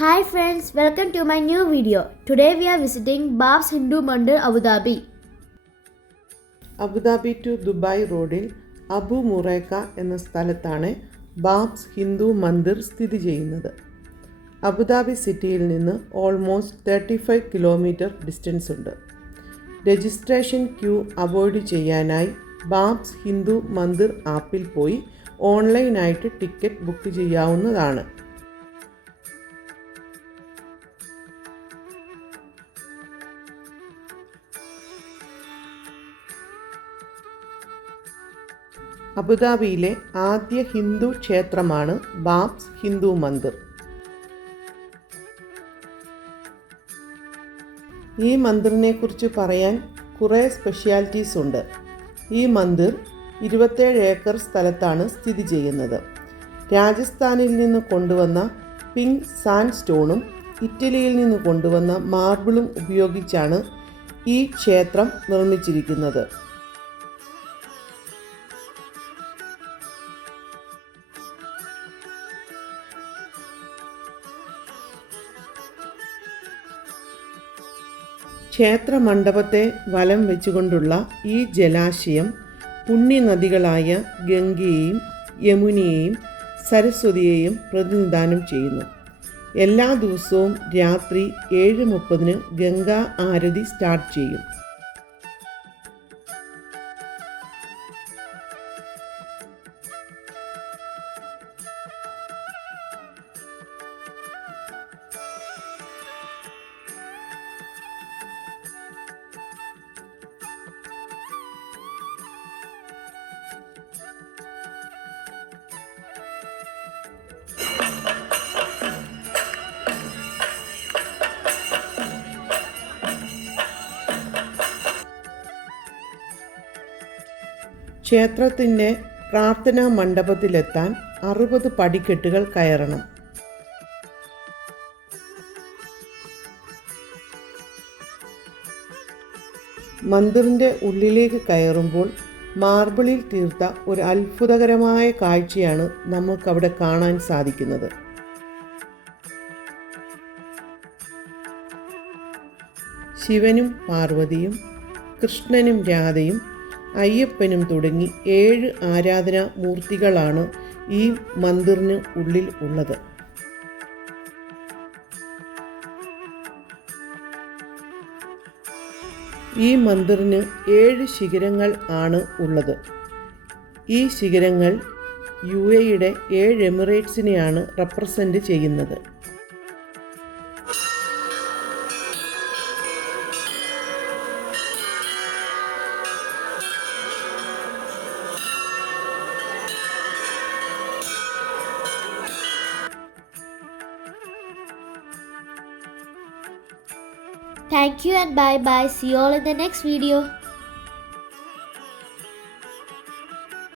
Hi friends, welcome to my new video. Today we are visiting Bab's Hindu Mandir, Abu Dhabi. Abu Dhabi to Dubai റോഡിൽ Abu മുറൈക്ക എന്ന സ്ഥലത്താണ് BAPS Hindu Mandir സ്ഥിതി ചെയ്യുന്നത്. Abu Dhabi സിറ്റിയിൽ നിന്ന് almost 35 kilometre distance ഉണ്ട്. Registration Q avoid ചെയ്യാനായി BAPS Hindu Mandir ആപ്പിൽ പോയി ഓൺലൈനായിട്ട് ടിക്കറ്റ് ബുക്ക് ചെയ്യാവുന്നതാണ്. അബുദാബിയിലെ ആദ്യ ഹിന്ദു ക്ഷേത്രമാണ് ബാബ്സ് ഹിന്ദു മന്ദിർ. ഈ മന്ദിറിനെ കുറിച്ച് പറയാൻ കുറേ സ്പെഷ്യാലിറ്റീസ് ഉണ്ട്. ഈ മന്ദിർ 27 ഏക്കർ സ്ഥലത്താണ് സ്ഥിതി ചെയ്യുന്നത്. രാജസ്ഥാനിൽ നിന്ന് കൊണ്ടുവന്ന പിങ്ക് സാൻഡ് സ്റ്റോണും ഇറ്റലിയിൽ നിന്ന് കൊണ്ടുവന്ന മാർബിളും ഉപയോഗിച്ചാണ് ഈ ക്ഷേത്രം നിർമ്മിച്ചിരിക്കുന്നത്. ക്ഷേത്രമണ്ഡപത്തെ വലം വെച്ചുകൊണ്ടുള്ള ഈ ജലാശയം പുണ്യനദികളായ ഗംഗയെയും യമുനയെയും സരസ്വതിയെയും പ്രതിനിധാനം ചെയ്യുന്നു. എല്ലാ ദിവസവും രാത്രി 7:30 ഗംഗാ ആരതി സ്റ്റാർട്ട് ചെയ്യും. ക്ഷേത്രത്തിൻ്റെ പ്രാർത്ഥനാ മണ്ഡപത്തിലെത്താൻ 60 പടിക്കെട്ടുകൾ കയറണം. മന്ദിറിൻ്റെ ഉള്ളിലേക്ക് കയറുമ്പോൾ മാർബിളിൽ തീർത്ത ഒരു അത്ഭുതകരമായ കാഴ്ചയാണ് നമുക്കവിടെ കാണാൻ സാധിക്കുന്നത്. ശിവനും പാർവതിയും കൃഷ്ണനും രാധയും അയ്യപ്പനും തുടങ്ങി 7 ആരാധനാ മൂർത്തികളാണ് ഈ മന്ദിറിന് ഉള്ളിൽ ഉള്ളത്. ഈ മന്ദിറിന് 7 ശിഖരങ്ങൾ ആണ് ഉള്ളത്. ഈ ശിഖരങ്ങൾ UAEയുടെ 7 എമിറേറ്റ്സിനെയാണ് റെപ്രസെൻ്റ് ചെയ്യുന്നത്. Thank you and bye bye. See you all in the next video.